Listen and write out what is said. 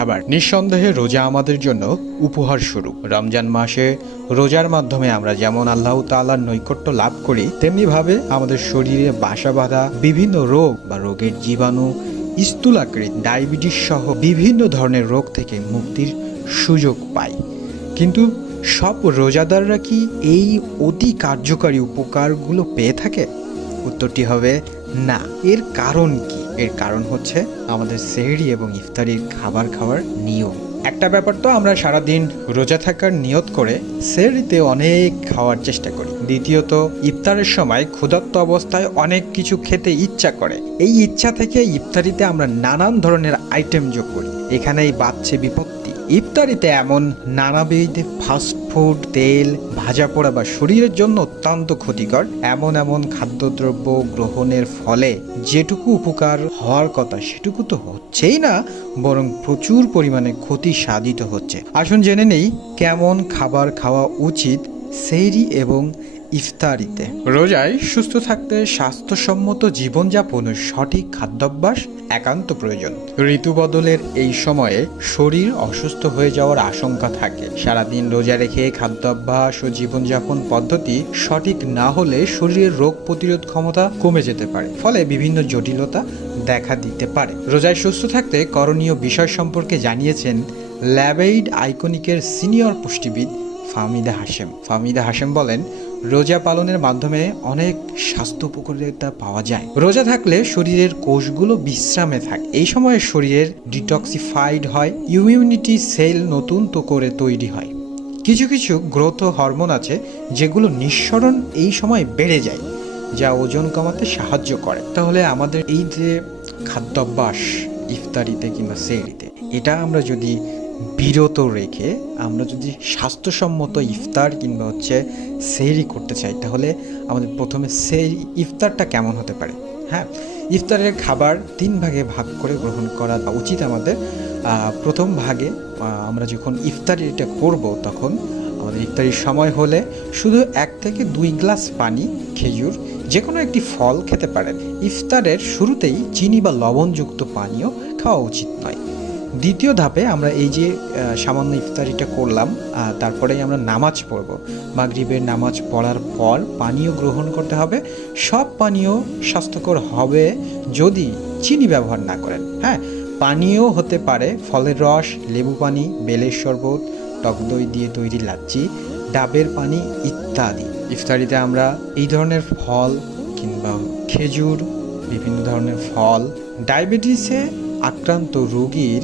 খাবার। নিঃসন্দেহে রোজা আমাদের জন্য উপহার স্বরূপ। রমজান মাসে রোজার মাধ্যমে আমরা যেমন আল্লাহ তাআলার নৈকট্য লাভ করি, তেমনিভাবে আমাদের শরীরে বাসা বাঁধা বিভিন্ন রোগ বা রোগের জীবাণু, স্থূলাকৃত, ডায়াবেটিস সহ বিভিন্ন ধরনের রোগ থেকে মুক্তির সুযোগ পাই। কিন্তু সব রোজাদাররা কি এই অতি কার্যকারী উপকারগুলো পেয়ে থাকে? উত্তরটি হবে না। এর কারণ কি? এর কারণ হচ্ছে আমাদের সেহরি এবং ইফতারির খাবার খাওয়ার নিয়ম। একটা ব্যাপার তো, আমরা সারাদিন রোজা থাকার নিয়ত করে সেহরিতে অনেক খাওয়ার চেষ্টা করি। দ্বিতীয়ত, ইফতারের সময় ক্ষুধার্ত অবস্থায় অনেক কিছু খেতে ইচ্ছা করে। এই ইচ্ছা থেকে ইফতারিতে আমরা নানান ধরনের আইটেম যোগ করি। এখানেই বাড়ছে বিপত্তি। ইফতারিতে এমন নানাবিধ ফাস্টফুড, তেল, ভাজা পোড়া বা শরীরের জন্য অত্যন্ত ক্ষতিকর এমন খাদ্যদ্রব্য গ্রহণের ফলে যেটুকু উপকার হওয়ার কথা সেটুকু তো হচ্ছেই না, বরং প্রচুর পরিমাণে ক্ষতি সাধিত হচ্ছে। আসুন জেনে নেই কেমন খাবার খাওয়া উচিত সেহরি এবং ইফতারিতে। রোজায় সুস্থ থাকতে স্বাস্থ্যসম্মত জীবনযাপন ও সঠিক খাদ্যাভ্যাস একান্ত প্রয়োজন। ঋতু বদলের এই সময়ে শরীর অসুস্থ হয়ে যাওয়ার আশঙ্কা থাকে। সারাদিন রোজা রেখে খাদ্যাভ্যাস ও জীবনযাপন পদ্ধতি সঠিক না হলে শরীরের রোগ প্রতিরোধ ক্ষমতা কমে যেতে পারে, ফলে বিভিন্ন জটিলতা দেখা দিতে পারে। রোজায় সুস্থ থাকতে করণীয় বিষয় সম্পর্কে জানিয়েছেন ল্যাবেইড আইকনিকের সিনিয়র পুষ্টিবিদ ফাহমিদা হাশেম বলেন, রোজা পালনের মাধ্যমে অনেক স্বাস্থ্য উপকারিতা পাওয়া যায়। রোজা থাকলে শরীরের কোষগুলো বিশ্রামে থাকে। এই সময়ে শরীরের ডিটক্সিফাইড হয়, ইমিউনিটি সেল নতুন করে তৈরি হয়। কিছু গ্রোথ হরমোন আছে যেগুলো নিঃসরণ এই সময় বেড়ে যায়, যা ওজন কমাতে সাহায্য করে। তাহলে আমাদের এই যে খাদ্যাভ্যাস ইফতারিতে কিংবা সেহরিতে, এটা আমরা যদি বিরত রেখে আমরা যদি স্বাস্থ্যসম্মত ইফতার কিংবা সেহরি করতে চাই, তাহলে আমাদের প্রথমে ইফতারটা কেমন হতে পারে। হ্যাঁ, ইফতারের খাবার 3 ভাগে ভাগ করে গ্রহণ করা উচিত আমাদের। প্রথম ভাগে আমরা যখন ইফতারিটা করব, তখন আমাদের ইফতারির সময় হলে শুধু 1 থেকে 2 গ্লাস পানি, খেজুর, যে কোনো একটি ফল খেতে পারেন। ইফতারের শুরুতেই চিনি বা লবণযুক্ত পানীয় খাওয়া উচিত নয়। দ্বিতীয় ধাপে আমরা এই যে সামান্য ইফতারিটা করলাম, তারপরেই আমরা নামাজ পড়ব। মাগরিবের নামাজ পড়ার পর পানীয় গ্রহণ করতে হবে। সব পানীয় স্বাস্থ্যকর হবে যদি চিনি ব্যবহার না করেন। হ্যাঁ, পানীয় হতে পারে ফলের রস, লেবু পানি, বেলের শরবত, টক দই দিয়ে তৈরি লাচ্ছি, ডাবের পানি ইত্যাদি। ইফতারিতে আমরা এই ধরনের ফল কিংবা খেজুর, বিভিন্ন ধরনের ফল, ডায়াবেটিসে আক্রান্ত রোগীর